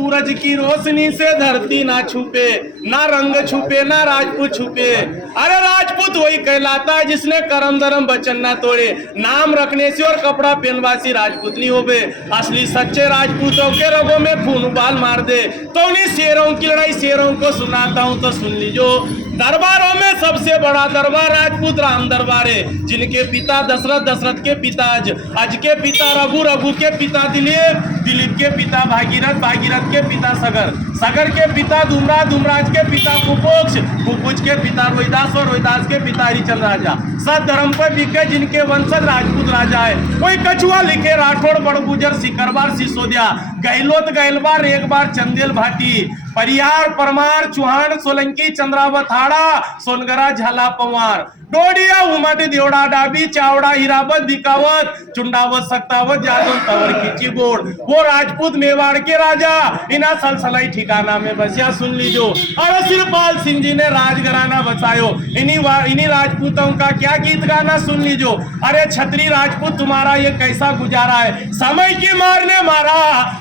सूरज की रोशनी से धरती ना छुपे, ना रंग छुपे, ना राजपूत छुपे। अरे राजपूत वही कहलाता है जिसने करम धर्म वचन ना तोड़े, नाम रखने से और कपड़ा पहनवा से राजपूत नहीं होवे। असली सच्चे राजपूतों के रगों में खून उबाल मार दे। तो उन्हीं शेरों की लड़ाई शेरों को सुनाता हूं, तो सुन लीजो। दरबारों में सबसे बड़ा दरबार राजपूत राम दरबार है, जिनके पिता दशरथ, दशरथ के पिता अज के पिता रघु, रघु के पिता दिलीप, दिलीप के पिता भागीरथ, भागीरथ के पिता सगर, सगर के पिता धूमराज, धूमराज के पिता कुपोक्ष, कुपोक्ष के पिता रोहिदास और रोहिदास के पिता हरिचंद्र राजा। सत धर्म पर बिके जिनके वंशज राजपूत राजा है। कोई कछुआ लिखे राठौड़, बड़गुजर, सिकरबार, सिसोदिया, गहलोत, गहलबार, एक बार चंदेल भाटी, परियार, परमार, चौहान, सोलंकी, चंद्रावत, हाड़ा, सोनगरा, झाला, पवार, डोडिया, उमट, देवड़ा, डाबी, चावड़ा, हिरावत, बिकावत, चुंडावत, सक्तावत, जादव, तवर, खिची, बोर्ड। वो राजपूत मेवाड़ के राजा इना सलसलाई ठिकाना में बसिया। सुन लीजो। और सिरपाल सिंह जी ने राजघराना बसायो। इन्हीं राजपूतों का क्या गीत गाना सुन लीजो। अरे छत्री राजपूत तुम्हारा ये कैसा गुजारा है, समय की मार ने मारा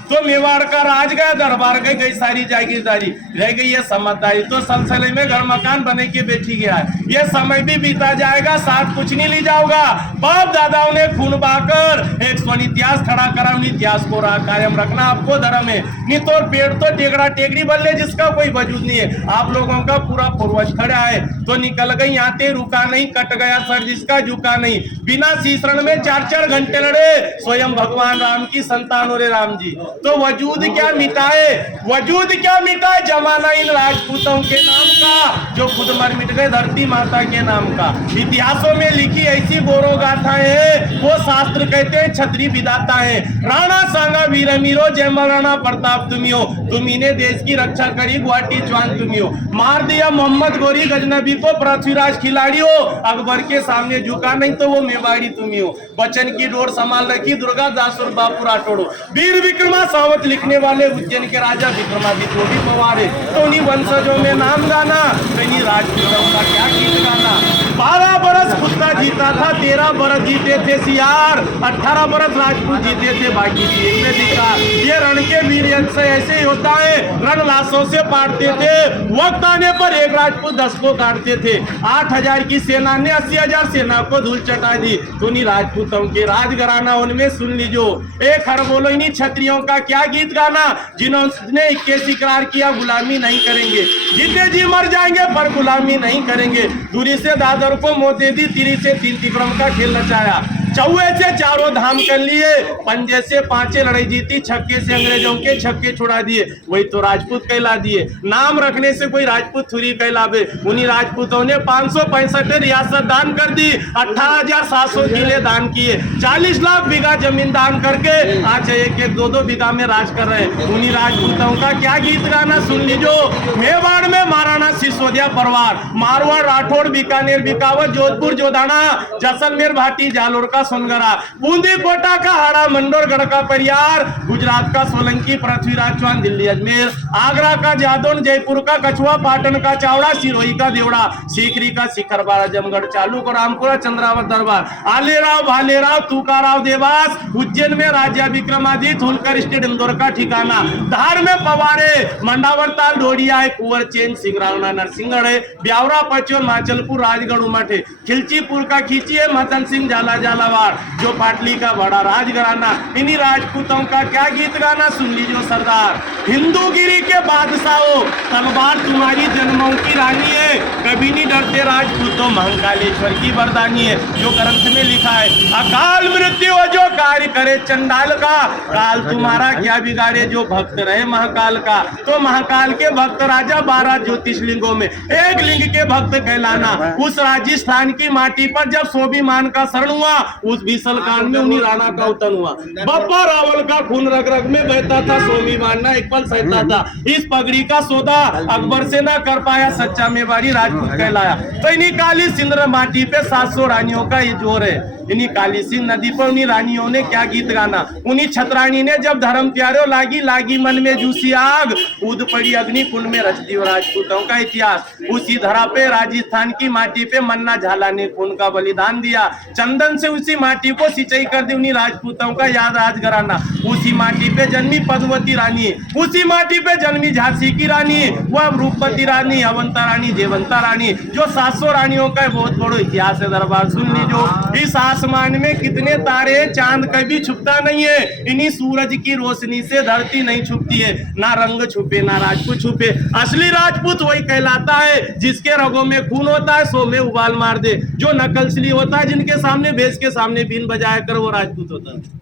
तो मेवाड़ का राज गया, दरबार गई सारी जागीरदारी, रह गई है समझदारी। तो सलसले में घर मकान बने के बैठी गया है। ये समय भी बीता जाएगा, साथ कुछ नहीं ले जाओगा। बाप दादाओं ने खून बहाकर एक स्वर्ण इतिहास खड़ा करा, इतिहास को कायम रखना आपको धर्म है। नहीं तो पेड़ तो टेकड़ा टेकड़ी बल्ले जिसका कोई वजूद नहीं है। आप लोगों का पूरा पूर्वज खड़ा है तो निकल गई आते, रुका नहीं, कट गया सर जिसका झुका नहीं। बिना शीशरण में 4-4 घंटे लड़े स्वयं भगवान राम की संतान और राम जी। तो वजूद क्या मिटाए, वजूद क्या मिटाए जमाना इन राजपूतों के नाम का, जो खुद मर मिट गए धरती माता के नाम का। इतिहासों में लिखी ऐसी गौरव गाथाएं हैं, वो शास्त्र कहते हैं छत्री विधाता है। राणा सांगा वीर मीरो, जय महाराणा प्रताप तुम्ही हो, तुम्ही ने देश की रक्षा करी, गुवाहाटी जवान तुम्ही हो। मार दिया मोहम्मद गोरी गजनबी को, पृथ्वीराज खिलाड़ी हो, अकबर के सामने झुका नहीं तो वो मेवाड़ी तुम्ही हो। वचन की डोर संभाल रखी दुर्गा दास और बापू राठौड़। वीर विक्रमा सावत लिखने वाले उज्जैन के राजा विक्रमादित्य भी पवार है। तो उन्हीं वंशजों में नाम गाना, कहीं राजपूतों का क्या गीत गाना। 12 बरस कुत्ता जीता था, 13 बरस जीते थे सियार, 18 बरस राजपूत जीते थे, बाकी जीते धिकार। ये रण के वीर से ऐसे ही होता है, रण लाशों से पाटते थे, वक्त आने पर एक राजपूत 10 को काटते थे। 8000 की सेना ने 80,000 सेना को धूल चटा दी। तो उन्हीं राजपूतों के राजघराना उनमें सुन लीजो। एक हर बोलो इन्हीं क्षत्रियों का क्या गीत गाना, जिन्होंने 21 इकरार किया गुलामी नहीं करेंगे, जितने जी मर जाएंगे पर गुलामी नहीं करेंगे। दूरी से दादर को मोते दी, तिरी से 3 तिक्रम का खेल रचाया, चौवे से 4 धाम कर लिए, पंजे से 5 लड़ाई जीती, छक्के से अंग्रेजों के छक्के छुड़ा दिए। वही तो राजपूत कहला दिए। नाम रखने से कोई राजपूत थोड़ी कहलावे। उन्हीं राजपूतों ने 565 रियासत दान कर दी, 18,700 किले दान किए, 40 लाख बीघा जमीन दान करके आज 1-1, 2-2 बीघा में राज कर रहे हैं। उन्हीं राजपूतों का क्या गीत गाना सुन लीजो। मेवाड़ में महाराणा सिसोदिया परिवार, मारवाड़, राठौड़, बीकानेर, बिकावत, जोधपुर, जोधाना, जैसलमेर, भाटी, जालोर का सोनगरा, बूंदी कोटा का हाड़ा, मंडोर, गढ़ का परियार, गुजरात का सोलंकी, पृथ्वीराज चौहान, दिल्ली अजमेर, आगरा का जादौन, जयपुर का कछुआ, पाटन का चावड़ा, सिरोही का देवड़ा, सीकरी का शिखरबार, आजमगढ़, चालू को रामपुरा, चंद्रावत दरबार, आलेराव, भालेराव, तुकाराव, देवास, उज्जैन में राजा विक्रमादित्य, होलकर स्टेट, इंदौर का ठिकाना, धार में पवारे, मंडावर ताल, ढोडिया है, कुंवर चेन, सिंगरावना, नरसिंहगढ़ है, ब्यावरा, पचोर, माचलपुर, राजगढ़, उमठ है, खिलचीपुर का खींची है, मदन सिंह, झाला झालावाड़, जो पाटली का बड़ा राजघराना। इन्हीं राजपूतों का क्या गीत गाना सुन लीजिए सरदार। हिंदूगिरी के बादशाहों, तलवार तुम्हारी जन्मों की रानी है, कभी नहीं डरते राजपूतों, महाकालेश्वर की वरदानी है। जो ग्रंथ में लिखा है, अकाल मृत्यु जो कार्य करे चंडाल का, काल तुम्हारा क्या बिगाड़े जो भक्त रहे महाकाल का। तो महाकाल के भक्त राजा 12 ज्योतिषलिंगों में एक लिंग के भक्त कहलाना। उस राजस्थान की माटी पर जब स्वाभिमान का शरण हुआ, उस भीषण कांड में उन्हीं राणा का उतन हुआ। बप्पा रावल का खून रग रग में बहता था, स्वाभिमान ना एक पल सहता था। इस पगड़ी का सौदा अकबर से ना कर पाया, सच्चा मेवाड़ी राजपूत कहलाया। तो इन्हीं काली सिंदूर माटी पे 700 रानियों का ये जोर है। इन्हीं काली सिंह नदी पर उन्हीं रानियों ने क्या गीत गाना। उन्हीं छतरानी ने जब धर्म प्यारो लागी लागी मन में जूसी आग, कूद पड़ी अग्नि कुंड में रच दी राजपूतों का इतिहास। उसी धरा पे राजस्थान की माटी पे मन्ना झाला ने खून का बलिदान दिया। चंदन से उसी माटी को सिंचाई कर दी उन्हीं राजपूतों का याद आज घराना। उसी माटी पे जन्मी पद्मवती रानी, उसी माटी पे जन्मी झांसी की रानी, वह रूपवती रानी, अवंता रानी, जयवंता रानी, जो 700 रानियों का बहुत बड़ा इतिहास है। दरबार सुन लीजो, इस आसमान में कितने तारे, चांद कभी छुपता नहीं है, इन्हीं सूरज की रोशनी से धरती नहीं छुपती है। ना रंग छुपे ना राजपूत छुपे, असली राजपूत वही कहलाता है जिसके रगों में खून होता है, सो में उबाल मार दे। जो नकलचली होता है, जिनके सामने भेष के सामने बीन बजाया कर, वो राजपूत होता है।